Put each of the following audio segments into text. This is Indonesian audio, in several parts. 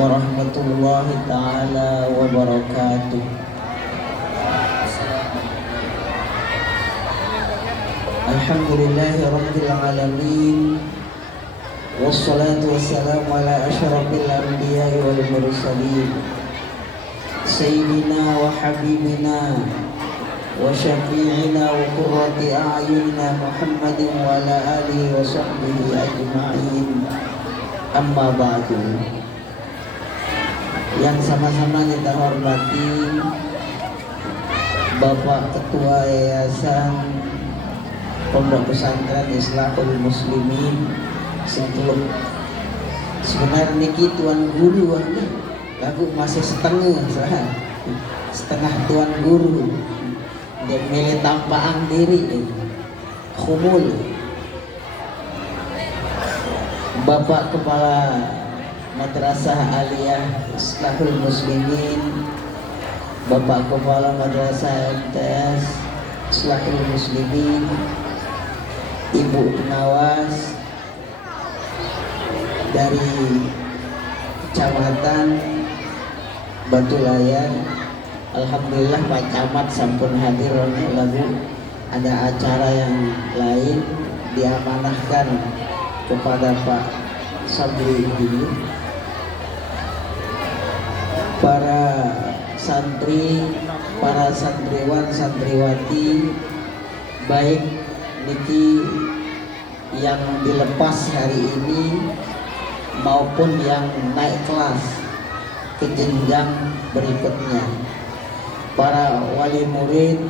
warahmatullahi taala wabarakatuh. Alhamdulillahi rabbil alamin. Wassalatu wassalamu ala asyrafil anbiya'i wal mursalin sayyidina wa habibina wa syafi'ina wa qurrati a'yunina Muhammadin wa ala alihi wa sahbihi ajma'in. Amma ba'du. Yang sama-sama kita hormati Bapak Ketua Yayasan Pondok Pesantren Islahul Muslimin Sentul. Sebenarnya niki tuan guru lagu masih setengah tuan guru. Dia milih tampaan diri khumul. Bapak Kepala Madrasah Aliyah Islahul Muslimin, Bapak Kepala Madrasah MTS Islahul Muslimin, Ibu Pengawas dari Kecamatan Batu Layar. Alhamdulillah Pak Camat sampun hadir lalu ada acara yang lain diamanahkan kepada Pak Sabri ini. Para santri, para santriwan, santriwati, baik niki yang dilepas hari ini maupun yang naik kelas ke jenjang berikutnya, para wali murid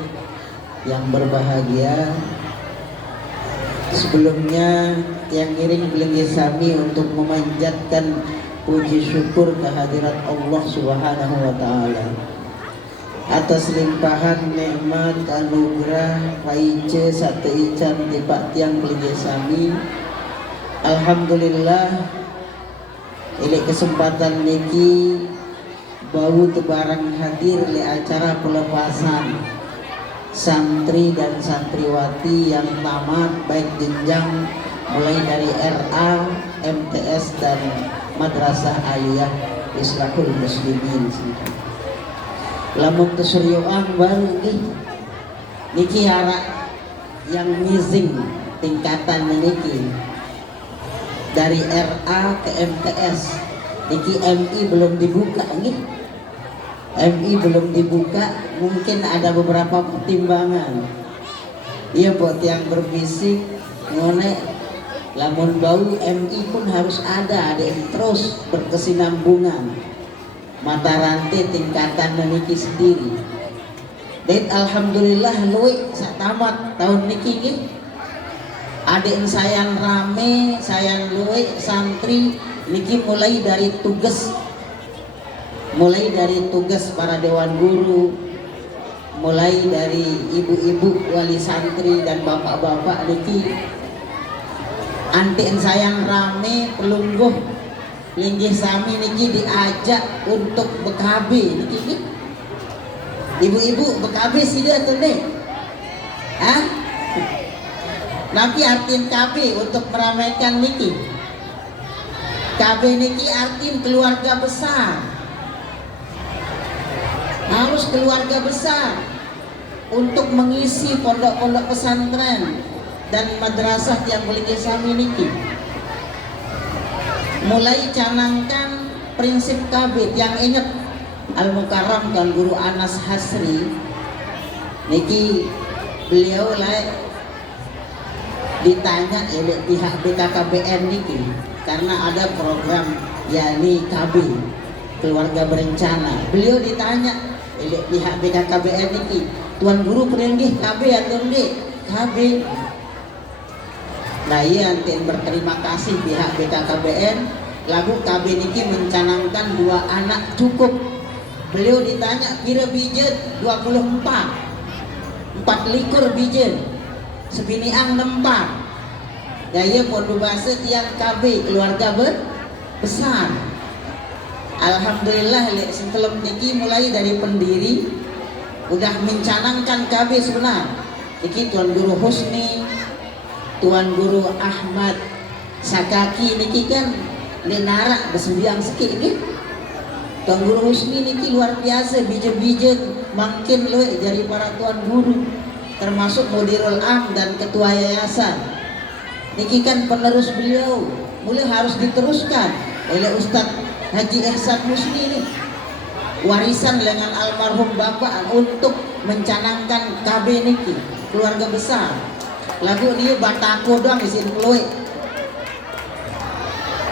yang berbahagia. Sebelumnya yang ngiring belengi sami untuk memanjatkan puji syukur kehadirat Allah Subhanahu wa taala atas limpahan nikmat anugerah paice sateuican ti Pak Tiang belengi sami. Alhamdulillah ini kesempatan niki bau tebarang hadir di acara pelepasan santri dan santriwati yang tamat baik jenjang mulai dari RA, MTS dan Madrasah Aliyah Islahul Muslimin. Lamun keserioan baru niki hara yang missing tingkatan niki dari RA ke MTS. Niki MI belum dibuka MI belum dibuka, mungkin ada beberapa pertimbangan. Iya buat yang berbisik ngone lamun bau MI pun harus ada yang terus berkesinambungan mata rantai tingkatan niki sendiri. Dan alhamdulillah luwih sak tamat tahun niki adik sayang rame, sayang luwih santri niki mulai dari tugas para dewan guru, mulai dari ibu-ibu wali santri dan bapak-bapak niki anti sayang rame pelungguh linggih sami niki diajak untuk BKB niki. Ibu-ibu BKB sida tuh deh. Nanti artiin KB untuk meramaikan niki. KB niki artiin keluarga besar. Harus keluarga besar untuk mengisi pondok-pondok pesantren dan madrasah yang belengi sami niki. Mulai canangkan prinsip KB yang ingat Al-Mukarram dan Guru Anas Hasri niki, beliau lah ditanya oleh pihak BKKBN niki karena ada program yakni KB keluarga berencana. Beliau ditanya oleh pihak BKKBN niki, Tuan Guru penenggih KB atau enggak? KB. Nah iya antin berterima kasih pihak BKKBN lagu KB niki mencanangkan 2 anak cukup. Beliau ditanya kira bijet 24 likur bijet sebiniang nempat. Daya pondu bahasa tiang KB keluarga besar. Alhamdulillah setelah niki mulai dari pendiri udah mencanangkan KB sebenar. Niki Tuan Guru Husni, Tuan Guru Ahmad Sakaki niki kan lenara bersembiang seki ini Tuan Guru Husni niki luar biasa, bijen-bijen makin loe dari para tuan guru, termasuk Mudirul Am dan ketua yayasan. Niki kan penerus beliau, mulai harus diteruskan oleh Ustadz Haji Ihsan Husni ini. Warisan dengan almarhum bapak untuk mencanangkan KB niki, keluarga besar. Lagu ini batako doang isin keluar.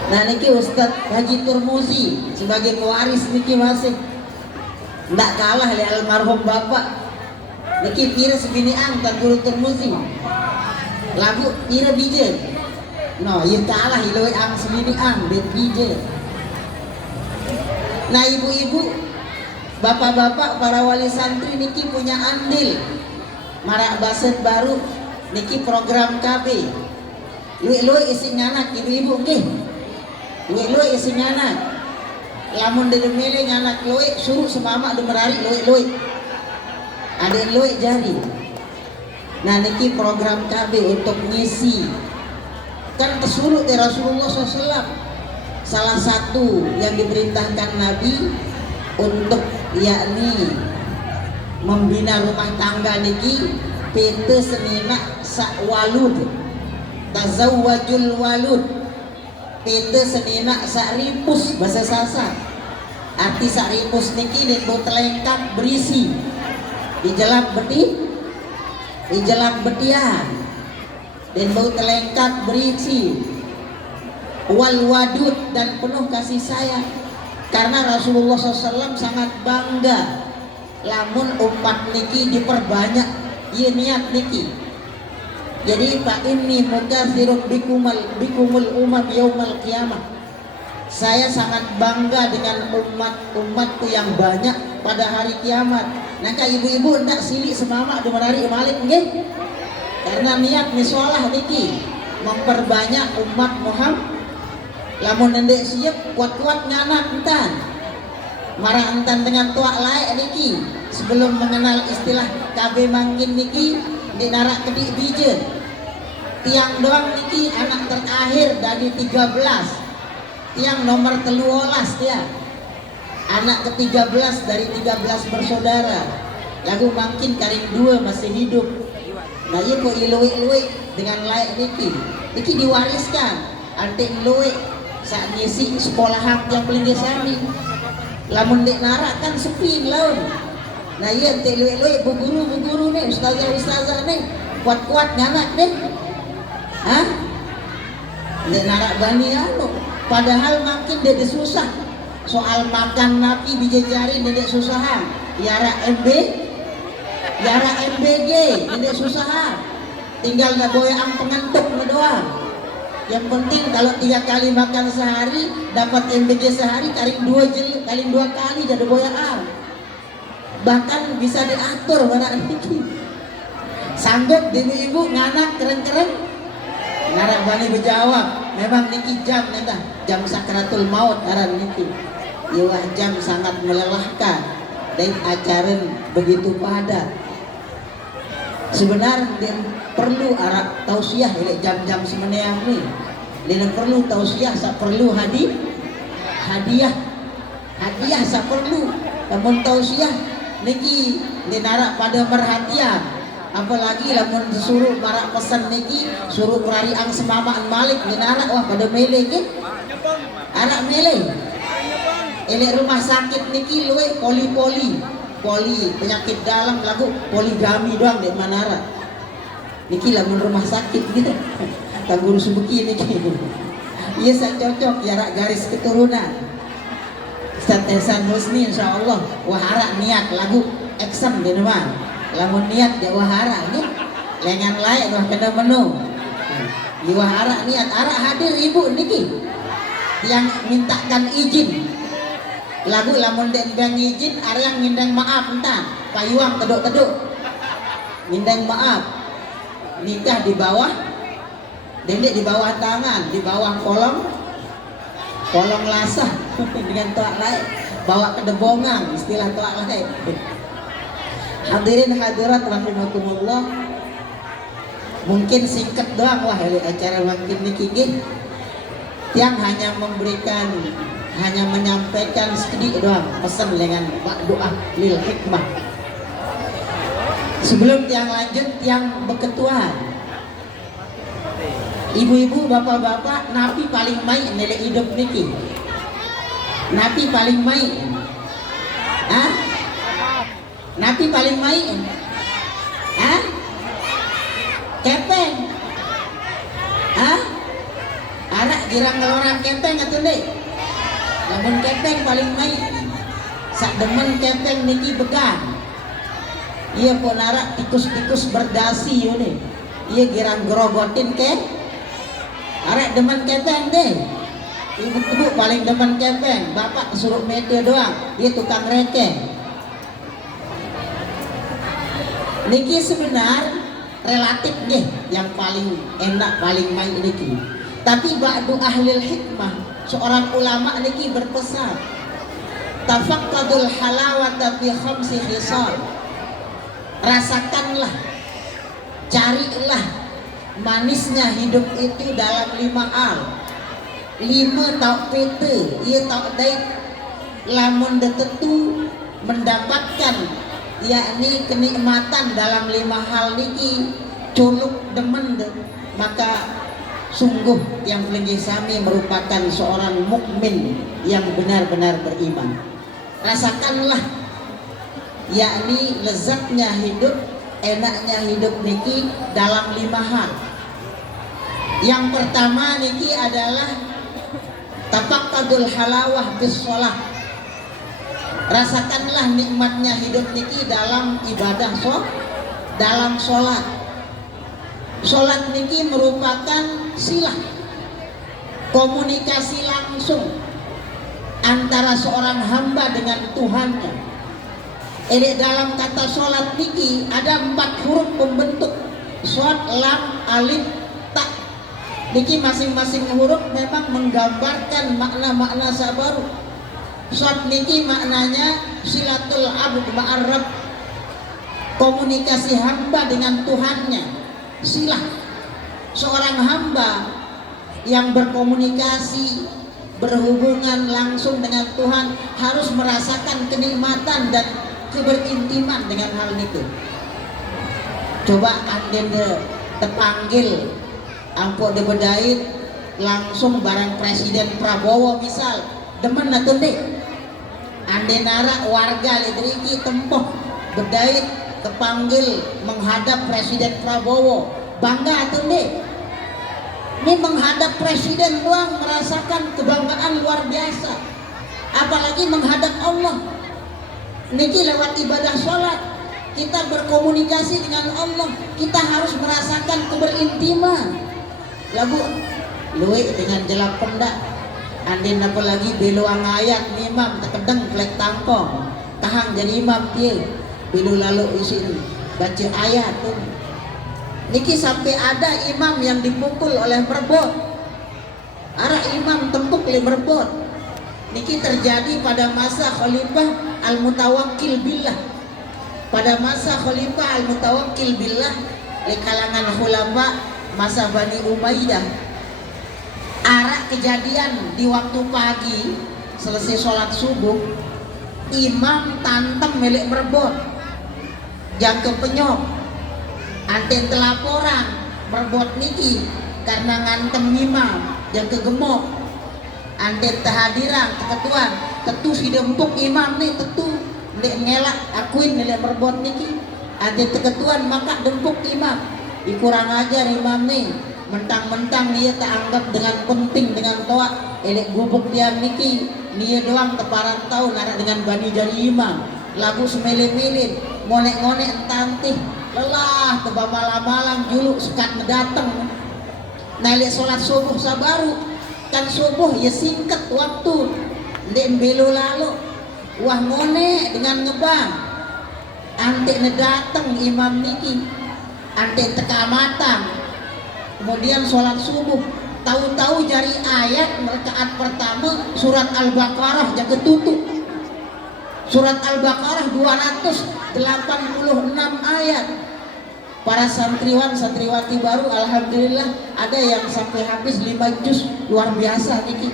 Nah niki Ustadz Haji Turmuzi sebagai pewaris niki masih ndak kalah oleh almarhum bapak. Niki pira sebinian Tuan Guru Turmuzi. Lagu pira bije. No, ieu kalah iloi ang sebinian ben bije. Nah ibu-ibu, bapak-bapak, para wali santri niki punya andil marak baset baru niki program KB. Lui-lui isi anak ibu-ibu nggih. Lui-lui isi anak. Lamun de mele anak lui suruh semama de merari lui-lui. Ada lui jari. Nah niki program KB untuk ngisi. Kan pesuruh dari Rasulullah SAW. Salah satu yang diperintahkan Nabi untuk yakni membina rumah tangga niki PT senina sak walud tazawwajul walud PT senina sak ripus bahasa Sasa. Arti sak ripus niki den bau telengkap berisi di jelap betian dan bau telengkap berisi wal wadud dan penuh kasih sayang, karena Rasulullah SAW sangat bangga lamun umat niki diperbanyak ieu niat niki. Jadi Pak ini mukatsirun bikumul umam yaumal qiyamah. Saya sangat bangga dengan umatku yang banyak pada hari kiamat. Nah ibu-ibu ndak silik semama demerari malik nggih. Karena niat misolah niki memperbanyak umat Muhammad. Lamun nendek siap kuat-kuat nganak entan. Marah entan dengan tuak layak niki. Sebelum mengenal istilah KB mangkin niki dinarak kedik bije. Tiang doang niki anak terakhir dari 13. Tiang nomor 13 dia. Anak ke-13 dari 13 bersaudara. Lagu mangkin karing 2 masih hidup. Nah iya kok iluik-luik dengan layak niki. Niki diwariskan. Antik luik saat ngisi sekolahan yang paling gesani. Lamun dek narak kan sepi laun. Nah iya antik luik-luik bu guru nih, ustazah nih kuat-kuat nganak deh. Hah? Dek narak bani anu. Padahal makin dia susah. Soal makan napi bijajari dia susahan. Yara MBG dia susahan. Tinggal nggak boyang pengantuk doang. Yang penting kalau 3 kali makan sehari dapat MBG sehari kaling 2 kali jadi boyang. Bahkan bisa diatur pada niki. Sanggup ibu-ibu nganak keren-keren. Ngarak bani berjawab, memang niki jam neta, jam sakratul maut aran niki. Iwah jam sangat melelahkan dan acara begitu padat. Sebenarnya perlu arak tausiah oleh jam-jam semeneang nih. Dan perlu tausiah, sa perlu hadiah sa perlu. Namun tausiah niki dinarak pada perhatian. Apalagi lamun disuruh marak pesan niki suruh kurari ang semamaan malik dinarak wah pada mele ke. Arak mele. Elek rumah sakit niki luwe poli penyakit dalam lagu poligami doang di Manara. Niki lamun rumah sakit gitu. Tak guru subeki niki. Iya saya cocok jarak garis keturunan. Ustaz Ihsan Husni insyaallah wahara niat lagu eksem di rumah. Lamun niat dia wahara nih. Lengan layak wah kena menu. Di wahara niat arak hadir ibu niki. Yang mintakan izin. Lagu lamun den bang izin arang ngindang maaf entan payuang teduk-teduk ngindang maaf nikah di bawah dendek di bawah tangan di bawah kolong lasah dengan toak lain bawa ke debongang istilah toak lain. Hadirin hadirat rahimakumullah, mungkin singkat doang wah acara makin niki yang hanya memberikan hanya menyampaikan sedikit doang pesan dengan doa lil hikmah. Sebelum yang lanjut yang berketuaan, ibu-ibu, bapak-bapak, napi paling main nilai hidup niki. Napi paling main. Hah? Napi paling main. Hah? Kepeng. Hah? Anak girang orang kepeng atau deh? Namun kepeng paling main. Sak demen kepeng niki began. Iya ponara tikus-tikus berdasi yo deh. Iya girang gerogotin ke. Arek demen kepeng deh. Ibu-ibu paling demen kepeng. Bapak suruh media doang. Iya tukang rekeng. Niki sebenar relatif deh yang paling enak paling main niki. Tapi ba'du ahlil hikmah, seorang ulama niki berpesan, tafaqqadul halawata fi khamsi khisal. Rasakanlah, carilah manisnya hidup itu dalam 5 hal. 5 tau pete, ia tau daik lamun detetu mendapatkan yakni kenikmatan dalam 5 hal niki culuk demen de, maka sungguh yang pelinggi sami merupakan seorang mukmin yang benar-benar beriman. Rasakanlah yakni lezatnya hidup, enaknya hidup niki dalam 5 hal. Yang pertama niki adalah tafaqqadul halawah bis shalah. Rasakanlah nikmatnya hidup niki dalam ibadah dalam sholat. Sholat niki merupakan silah komunikasi langsung antara seorang hamba dengan Tuhannya. Ini dalam kata sholat niki ada 4 huruf pembentuk shod, lam, alif, ta. Niki masing-masing huruf memang menggambarkan makna-makna sabaru. Shod niki maknanya silatul abd ma'ar rabb, komunikasi hamba dengan Tuhannya. Silah seorang hamba yang berkomunikasi, berhubungan langsung dengan Tuhan harus merasakan kenikmatan dan keberintiman dengan hal itu. Coba anden terpanggil ampok de bedait langsung barang Presiden Prabowo misal demen atau deh ande nara warga lidriki tempoh bedait kepanggil menghadap Presiden Prabowo bangga atau deh. Ini menghadap presiden doang merasakan kebanggaan luar biasa, apalagi menghadap Allah. Niki lewat ibadah sholat kita berkomunikasi dengan Allah, kita harus merasakan keberintiman. Lagu luwe dengan jelap pendak andin apalagi beluang ayat imam terkedeng kelek tangkong tahang jadi imam dia belu lalu isin baca ayat tuh. Niki sampai ada imam yang dipukul oleh merbot, arah imam tempuk oleh merbot. Niki terjadi pada masa Khalifah Al-Mutawakkil Billah. Pada masa Khalifah Al-Mutawakkil Billah di kalangan ulama masa Bani Umayyah, arah kejadian di waktu pagi selesai sholat subuh, imam tantem milik merbot jangke penyok anten telaporan merbot niki karena ngantem imam yang kegemok anten tehadiran keketuan tentu si dempuk imam nih tentu ndek ngelak akuin nilai merbot niki anten keketuan maka dempuk imam dikurang ajar imam nih mentang-mentang dia tak anggap dengan penting dengan toa elek gubuk dia niki dia doang teparan tahu nara dengan bani jadi imam lagu semele-mele ngonek-ngonek tantih lelah teba malam-malam juluk sekat mendatang nalik sholat subuh sabaru kan subuh ya singkat waktu ndek belu lalu wah ngone dengan ngebang ante nedateng imam niki ante tekamatan kemudian sholat subuh tahu-tahu jari ayat rakaat pertama surat Al-Baqarah jaga tutup surat Al-Baqarah 286 ayat. Para santriwan santriwati baru alhamdulillah ada yang sampai habis 5 juz luar biasa niki.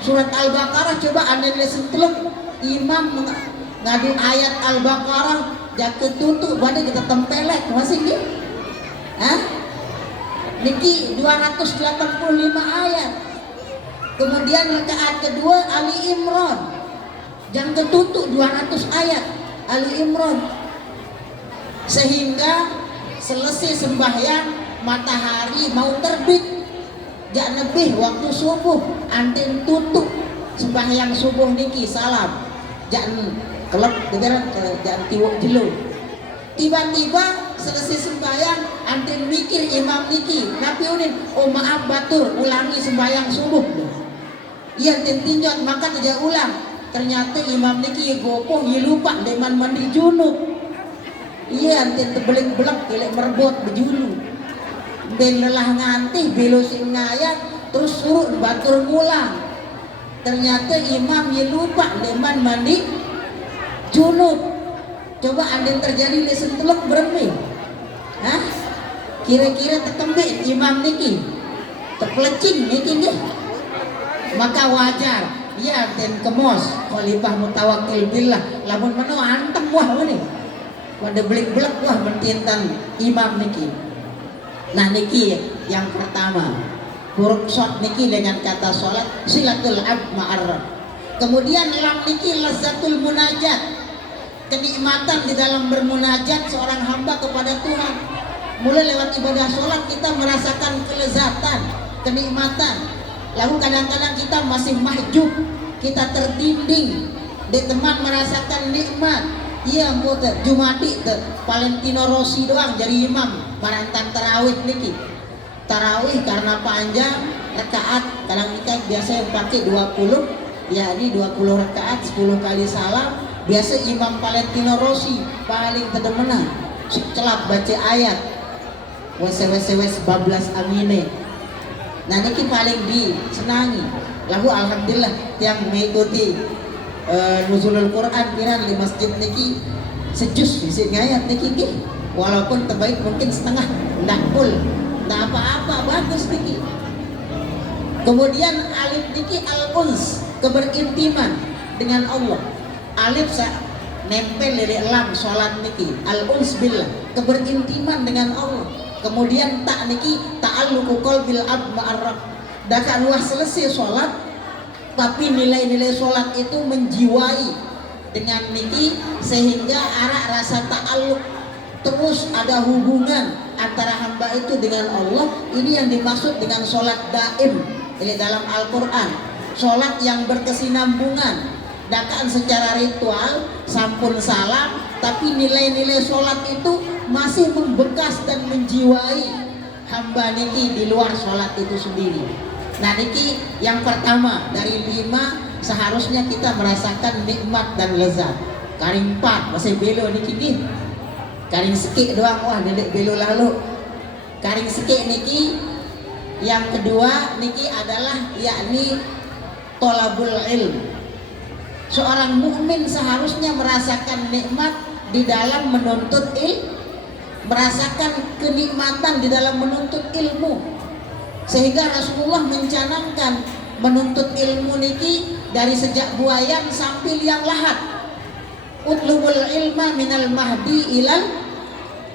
Surat Al-Baqarah coba anda lesen teluk imam ngadu ayat Al-Baqarah jaka tutup pada kita tempelek masih ni niki 285 ayat. Kemudian rakaat kedua Ali Imran yang ketutup 200 ayat Ali Imran, sehingga selesai sembahyang matahari mau terbit jak lebih waktu subuh anten tutup sembahyang subuh niki salam jak kelep dengaran jak tiwuk jelo. Tiba-tiba selesai sembahyang anten mikir imam niki napi unin oh maaf batur ulangi sembahyang subuh. Iya anten tinjot maka tidak ulang. Ternyata imam niki gopoh ye lupa deman mandi junub. Iya anten tebelek-belek kelek merebot bejulu. Ben lelah ngantih belo sing ngayat terus suruh batur ngulang. Ternyata imam ye lupa deman mandi junub. Coba anden terjadi lesen teluk beremi. Kira-kira tekembik imam niki teplecing niki nggih. Maka wajar ya den kemos khalifah mutawakkil billah lamun mano antem wah ini pada belik-belek wah mentintan imam niki. Nah niki yang pertama huruf shot niki dengan kata sholat silatul ab ma'ar. Kemudian lam niki lazzatul munajat, kenikmatan di dalam bermunajat seorang hamba kepada Tuhan. Mulai lewat ibadah sholat kita merasakan kelezatan, kenikmatan. Lalu kadang-kadang kita masih mahjub, kita tertinding, di teman merasakan nikmat. Iya muter Jumadi Valentino Rossi doang jadi imam marantang tarawih niki. Tarawih karena panjang rakaat, kadang kita biasa yang pakai 20, ya ini 20 rakaat 10 kali salam. Biasa imam Valentino Rossi paling tedemenan celap baca ayat wes bablas amine. Nah niki paling disenangi. Lalu alhamdulillah yang mengikuti nuzulul Quran piran di masjid niki sejus isi ngayat niki nggih. Walaupun terbaik mungkin setengah ndak full, ndak apa-apa bagus niki. Kemudian alif niki al-uns, keberintiman dengan Allah. Alif nempel dari lam salat niki al-uns billah, keberintiman dengan Allah. Kemudian tak niki ta'alluqu qalbil ab ma'ar rabb. Daka luah selesai sholat tapi nilai-nilai sholat itu menjiwai dengan niki sehingga arah rasa ta'alluq, terus ada hubungan antara hamba itu dengan Allah. Ini yang dimaksud dengan sholat daim ini dalam Al-Quran, sholat yang berkesinambungan. Dakaan secara ritual sampun salam tapi nilai-nilai sholat itu masih membekas dan menjiwai hamba niki di luar sholat itu sendiri. Nah niki yang pertama dari 5 seharusnya kita merasakan nikmat dan lezat. Karing 4 masih belo niki nih. Karing sekik doang wah dedek belo lalu. Karing sekik niki yang kedua niki adalah yakni tolabul ilm. Seorang mukmin seharusnya merasakan nikmat di dalam menuntut ilmu, merasakan kenikmatan di dalam menuntut ilmu, sehingga Rasulullah mencanangkan menuntut ilmu niki dari sejak buayan sampai liang lahat. Utlubul ilma minal mahdi ilal,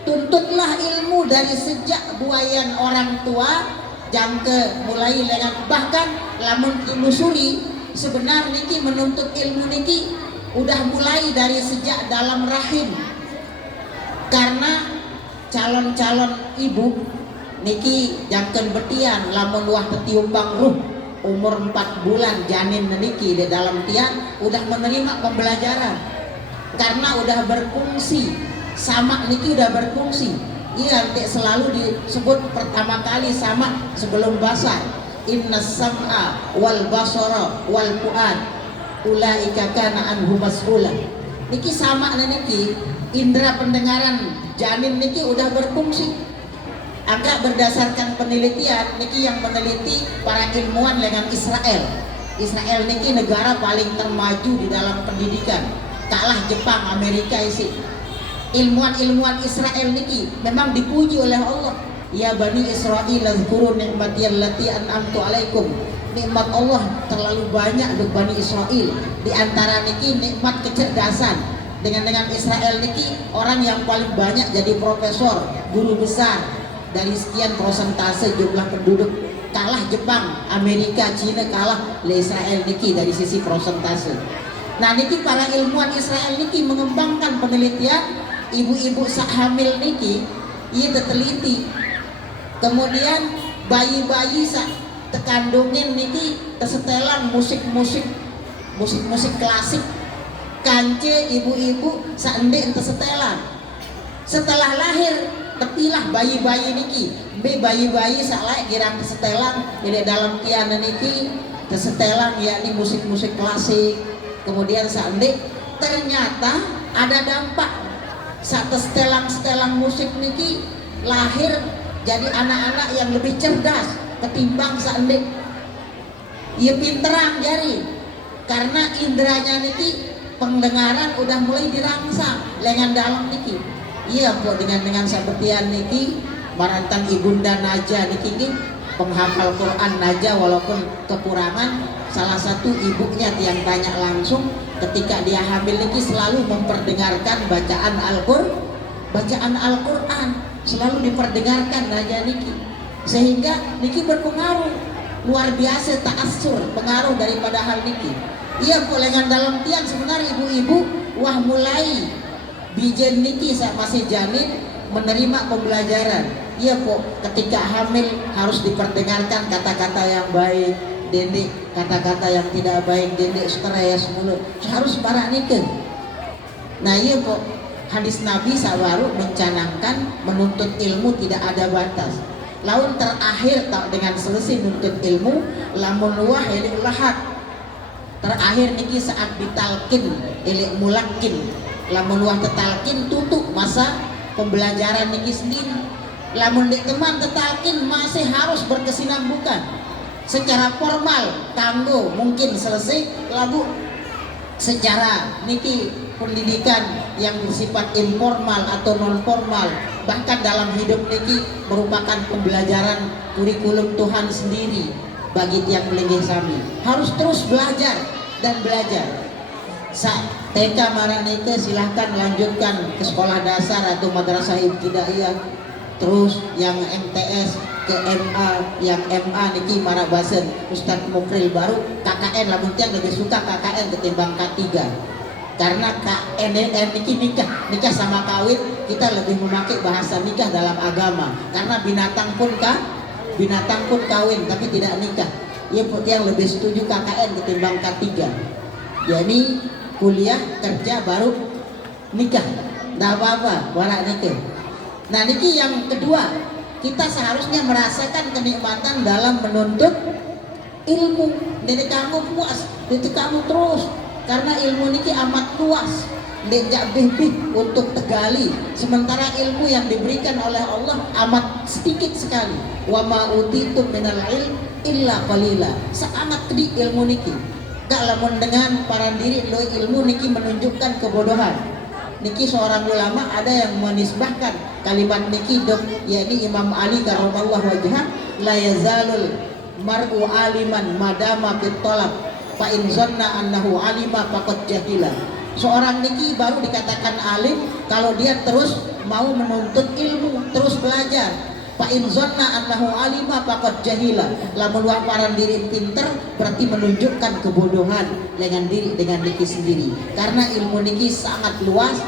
tuntutlah ilmu dari sejak buayan orang tua jangke mulai dengan bahkan lamun telusuri sebenarnya niki menuntut ilmu niki udah mulai dari sejak dalam rahim, karena calon-calon ibu niki jangken betian lamun wah tetiumbang ruh umur 4 bulan janin niki di dalam tian udah menerima pembelajaran karena udah berfungsi sama niki udah berfungsi. Iya nanti selalu disebut pertama kali sama sebelum basar. Inna sam'a wal basara wal fu'ad ulaika kana anhu mas'ula. Niki sama niki indera pendengaran janin niki udah berfungsi. Agak berdasarkan penelitian niki yang meneliti para ilmuwan dengan Israel. Israel niki negara paling termaju di dalam pendidikan. Kalah Jepang, Amerika isi. Ilmuwan-ilmuwan Israel niki memang dipuji oleh Allah. Ya Bani Israel azkuru ni'mati allati an'amtu alaikum nikmat Allah terlalu banyak untuk Bani Israel. Di antara niki nikmat kecerdasan. Dengan Israel niki orang yang paling banyak jadi profesor, guru besar dari sekian persentase jumlah penduduk. Kalah Jepang, Amerika, Cina kalah le Israel niki dari sisi persentase. Nah niki para ilmuwan Israel niki mengembangkan penelitian ibu-ibu sak hamil niki ia teliti. Kemudian bayi-bayi sak tekandungin niki tersetelan musik-musik klasik. Kance ibu-ibu saendek ente setelan. Setelah lahir tepilah bayi-bayi niki bayi-bayi salah girang setelan di dalam tiana niki tersetelan yakni musik-musik klasik. Kemudian saendek ternyata ada dampak saat setelang musik niki lahir jadi anak-anak yang lebih cerdas ketimbang saendek. Ia pinterang jari karena indranya niki pendengaran udah mulai dirangsang lengan dalam niki. Iya kok dengan sepertian niki marantang ibunda Naja niki penghafal Quran Naja walaupun kekurangan. Salah satu ibunya yang tanya langsung ketika dia hamil niki selalu memperdengarkan bacaan Al-Quran selalu diperdengarkan Naja niki, sehingga niki berpengaruh luar biasa ta'assur pengaruh daripada hal niki. Iya kok lengan dalam tiang sebenarnya ibu-ibu wah mulai bijen niki saat masih janin menerima pembelajaran. Iya kok ketika hamil harus diperdengarkan kata-kata yang baik, dendek kata-kata yang tidak baik, dendek stres mulut harus para nikah. Nah iya kok hadis Nabi sawaru mencanangkan menuntut ilmu tidak ada batas. Laun terakhir tak dengan selesai menuntut ilmu lamun wah ini lahat. Terakhir niki saat ditalkin ilik mulakin lamun wah tetalkin tutup masa pembelajaran niki sendiri. Lamun di teman tetalkin masih harus berkesinambungan secara formal kanggo mungkin selesai lagu secara niki pendidikan yang bersifat informal atau non formal, bahkan dalam hidup niki merupakan pembelajaran kurikulum Tuhan sendiri. Bagi tiang lenggeh sami harus terus belajar dan belajar. TK marah nike silahkan lanjutkan ke sekolah dasar atau madrasah ibtidaiyah, terus yang MTS ke MA, yang MA niki marah basen Ustadz Mukril baru KKN lamun tiang lebih suka KKN ketimbang K3 karena KNN niki nikah sama kawin kita lebih memakai bahasa nikah dalam agama karena binatang pun kawin tapi tidak nikah. Ia yang lebih setuju KKN ketimbang K3. Jadi kuliah kerja baru nikah. Nggak apa-apa, warak nikah. Nah niki yang kedua, kita seharusnya merasakan kenikmatan dalam menuntut ilmu. Jadi kamu puas, jadi kamu terus karena ilmu niki amat luas. Dejak bih untuk tegali, sementara ilmu yang diberikan oleh Allah amat sedikit sekali. Wa ma utitum minal ilm illa qalila. Sangat kedi ilmu niki. Gak lamun dengan para diri lo ilmu niki menunjukkan kebodohan. Niki seorang ulama ada yang menisbahkan kalimat niki yakni Imam Ali karramallahu wajhah, la yazalul mar'u aliman madama fit talab fa in zanna annahu alima faqad jahila. Seorang niki baru dikatakan alim kalau dia terus mau menuntut ilmu, terus belajar. Fa in zanna annahu alima faqad jahila. Lamun waparan diri pinter berarti menunjukkan kebodohan dengan niki sendiri. Karena ilmu niki sangat luas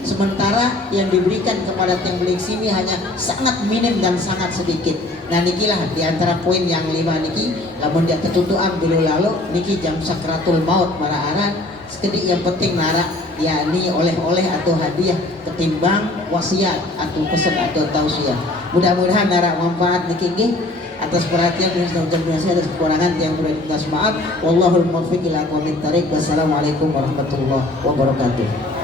sementara yang diberikan kepada yang beling sini hanya sangat minim dan sangat sedikit. Nah nikilah diantara poin yang 5 niki lamun dia ketutuan dulu lalu niki jam sakratul maut marah sekedik yang penting nara yakni oleh-oleh atau hadiah ketimbang wasiat atau pesan atau tausiah. Mudah-mudahan nara manfaat niki nggih. Atas perhatian dan ucapan atas kekurangan yang boleh minta maaf. Wallahul muwaffiq ila aqwamit thariq. Wassalamualaikum warahmatullahi wabarakatuh.